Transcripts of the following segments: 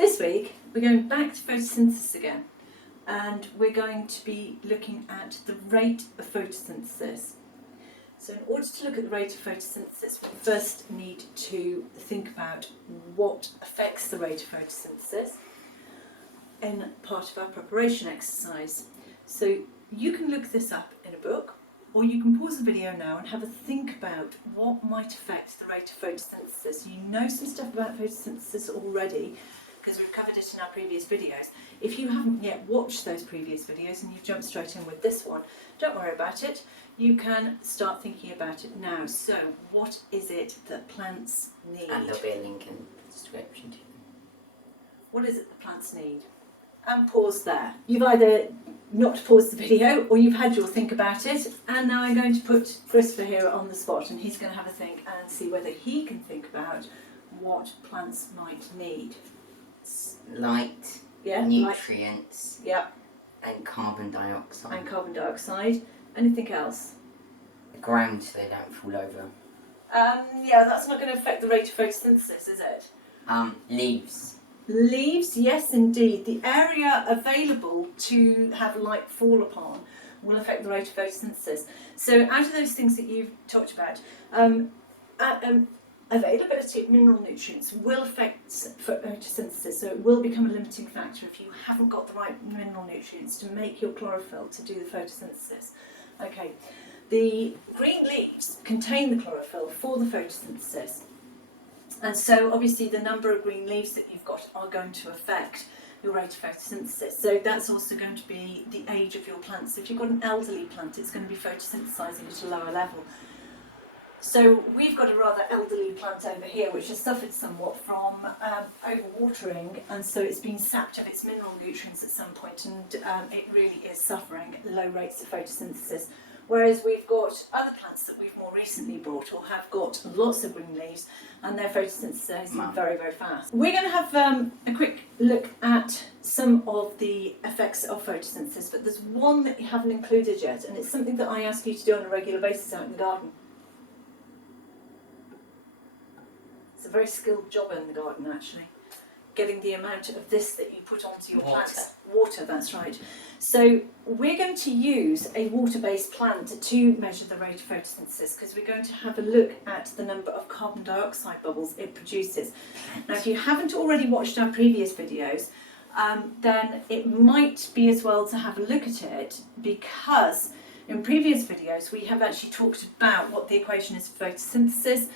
This week we're going back to photosynthesis again, and we're going to be looking at the rate of photosynthesis. So in order to look at the rate of photosynthesis, we first need to think about what affects the rate of photosynthesis in part of our preparation exercise. So you can look this up in a book, or you can pause the video now and have a think about what might affect the rate of photosynthesis. You know some stuff about photosynthesis already, because we've covered it in our previous videos. If you haven't yet watched those previous videos and you've jumped straight in with this one, don't worry about it. You can start thinking about it now. So, what is it that plants need? And there'll be a link in the description too. What is it that plants need? And pause there. You've either not paused the video or you've had your think about it, and now I'm going to put Christopher here on the spot and he's going to have a think and see whether he can think about what plants might need. Light, Yeah, nutrients, yeah, and carbon dioxide. and carbon dioxide. Anything else? The ground so they don't fall over. Yeah, that's not going to affect the rate of photosynthesis, is it? Leaves. Leaves, yes indeed. The area available to have light fall upon will affect the rate of photosynthesis. So out of those things that you've talked about, availability of mineral nutrients will affect photosynthesis, so it will become a limiting factor if you haven't got the right mineral nutrients to make your chlorophyll to do the photosynthesis. Okay, the green leaves contain the chlorophyll for the photosynthesis, and so obviously the number of green leaves that you've got are going to affect your rate of photosynthesis. So that's also going to be the age of your plants. If you've got an elderly plant, it's going to be photosynthesizing at a lower level. So we've got a rather elderly plant over here which has suffered somewhat from overwatering, and so it's been sapped of its mineral nutrients at some point, and it really is suffering low rates of photosynthesis. Whereas we've got other plants that we've more recently brought or have got lots of green leaves, and their photosynthesis very, very fast. We're going to have a quick look at some of the effects of photosynthesis, but there's one that you haven't included yet, and it's something that I ask you to do on a regular basis out in the garden. It's a very skilled job in the garden, actually, getting the amount of this that you put onto your plants. Water, that's right. So we're going to use a water-based plant to measure the rate of photosynthesis, because we're going to have a look at the number of carbon dioxide bubbles it produces. Now, if you haven't already watched our previous videos, then it might be as well to have a look at it, because in previous videos we have actually talked about what the equation is for photosynthesis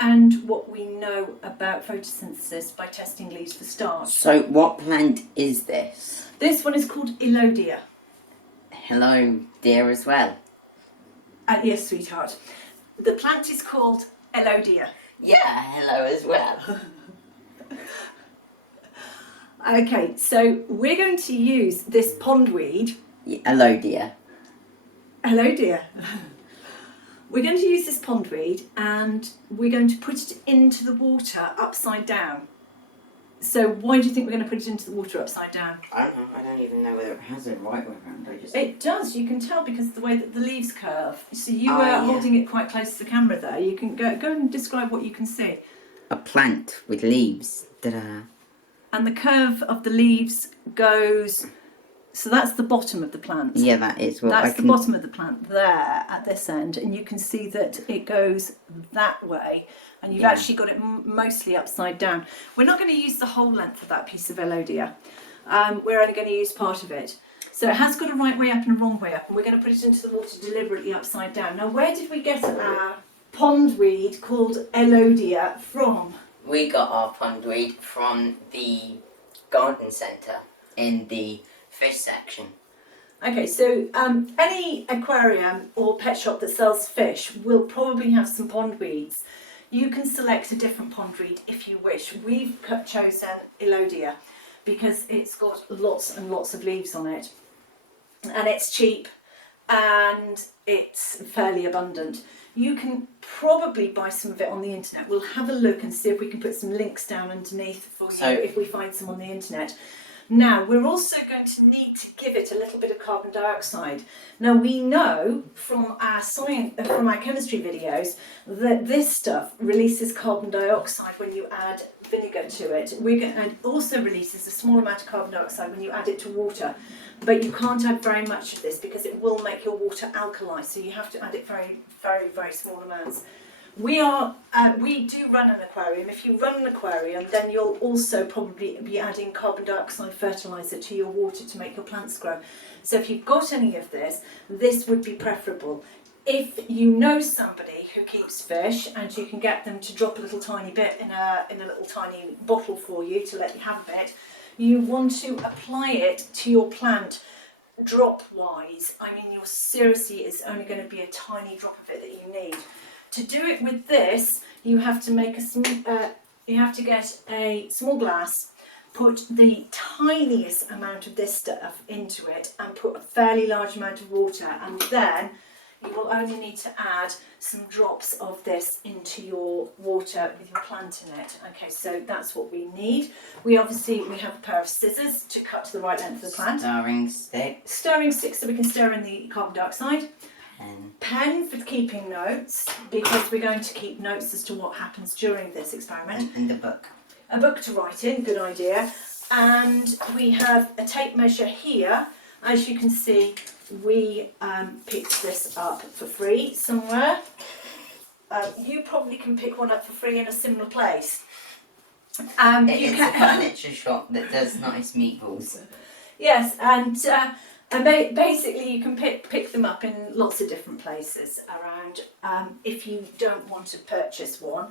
and what we know about photosynthesis by testing leaves for starch. So what plant is this? This one is called Elodia. Hello, dear, as well. Yes, sweetheart. The plant is called Elodia. Yeah, hello as well. Okay, so we're going to use this pondweed. Yeah, hello, dear. Elodia. We're going to use this pondweed and we're going to put it into the water upside down. So why do you think we're going to put it into the water upside down? I don't know, I don't even know whether it has a right way around. It does, you can tell because of the way that the leaves curve. So you were holding it quite close to the camera there. You can go and describe what you can see. A plant with leaves. Ta-da. And the curve of the leaves goes... So that's the bottom of the plant. Yeah, that is. That's the bottom of the plant there at this end, and you can see that it goes that way, and you've actually got it mostly upside down. We're not going to use the whole length of that piece of Elodia. We're only going to use part of it. So it has got a right way up and a wrong way up, and we're going to put it into the water deliberately upside down. Now, where did we get our pondweed called Elodia from? We got our pondweed from the garden centre in the fish section. Okay, so any aquarium or pet shop that sells fish will probably have some pondweeds. You can select a different pondweed if you wish. We've chosen Elodia because it's got lots and lots of leaves on it, and it's cheap and it's fairly abundant. You can probably buy some of it on the internet. We'll have a look and see if we can put some links down underneath for you if we find some on the internet. Now, we're also going to need to give it a little bit of carbon dioxide. Now, we know from our chemistry videos that this stuff releases carbon dioxide when you add vinegar to it. And also releases a small amount of carbon dioxide when you add it to water. But you can't add very much of this because it will make your water alkali, so you have to add it very, very, very small amounts. We do run an aquarium. If you run an aquarium, then you'll also probably be adding carbon dioxide fertiliser to your water to make your plants grow. So if you've got any of this would be preferable. If you know somebody who keeps fish and you can get them to drop a little tiny bit in a little tiny bottle for you to let you have a bit, you want to apply it to your plant drop wise. I mean, seriously, it's only going to be a tiny drop of it that you need. To do it with this, you have to make you have to get a small glass, put the tiniest amount of this stuff into it, and put a fairly large amount of water, and then you will only need to add some drops of this into your water with your plant in it. Okay, so that's what we need. We have a pair of scissors to cut to the right length of the plant. Stirring stick so we can stir in the carbon dioxide. Pen for keeping notes, because we're going to keep notes as to what happens during this experiment. And the book. A book to write in, good idea. And we have a tape measure here. As you can see, we picked this up for free somewhere. You probably can pick one up for free in a similar place. It's a furniture shop that does nice meatballs. Yes, and basically you can pick them up in lots of different places around. If you don't want to purchase one,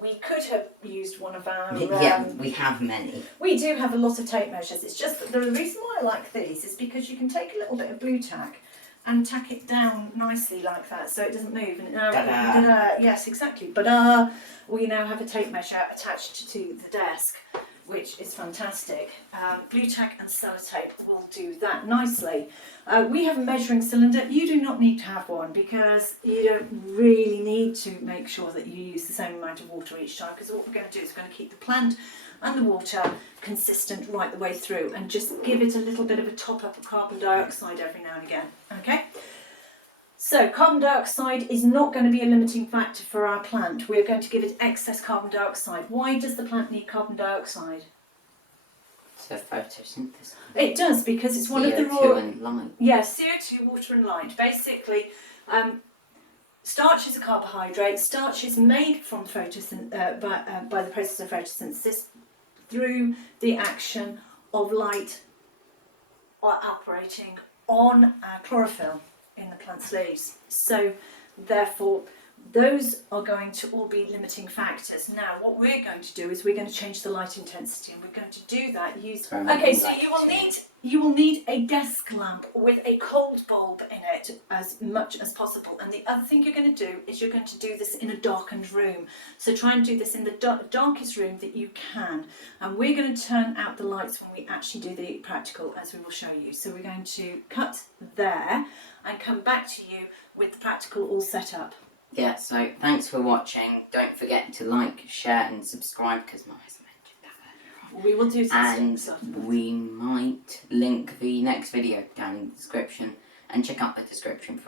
we could have used one of our... yeah, we have many. We do have a lot of tape measures. It's just that the reason why I like these is because you can take a little bit of blue tack and tack it down nicely like that so it doesn't move. And now, yes, exactly. But we now have a tape measure attached to the desk, which is fantastic. Blue tack and sellotape will do that nicely. We have a measuring cylinder. You do not need to have one because you don't really need to make sure that you use the same amount of water each time, because what we're going to do is we're going to keep the plant and the water consistent right the way through and just give it a little bit of a top up of carbon dioxide every now and again. Okay? So carbon dioxide is not going to be a limiting factor for our plant. We're going to give it excess carbon dioxide. Why does the plant need carbon dioxide? So photosynthesis. It does, because it's one of the raw... CO2 and light. Yeah, CO2, water and light. Basically, starch is a carbohydrate. Starch is made from by the process of photosynthesis through the action of light operating on chlorophyll in the plant's leaves. So therefore those are going to all be limiting factors. Now what we're going to do is we're going to change the light intensity, and we're going to do that okay, so you will need a desk lamp with a cold bulb in it as much as possible. And the other thing you're going to do is you're going to do this in a darkened room. So try and do this in the darkest room that you can. And we're going to turn out the lights when we actually do the practical, as we will show you. So we're going to cut there and come back to you with the practical all set up. Yeah, so thanks for watching. Don't forget to like, share and subscribe, because Mum hasn't mentioned that earlier on. We will do some stuff. And we might link the next video down in the description, and check out the description for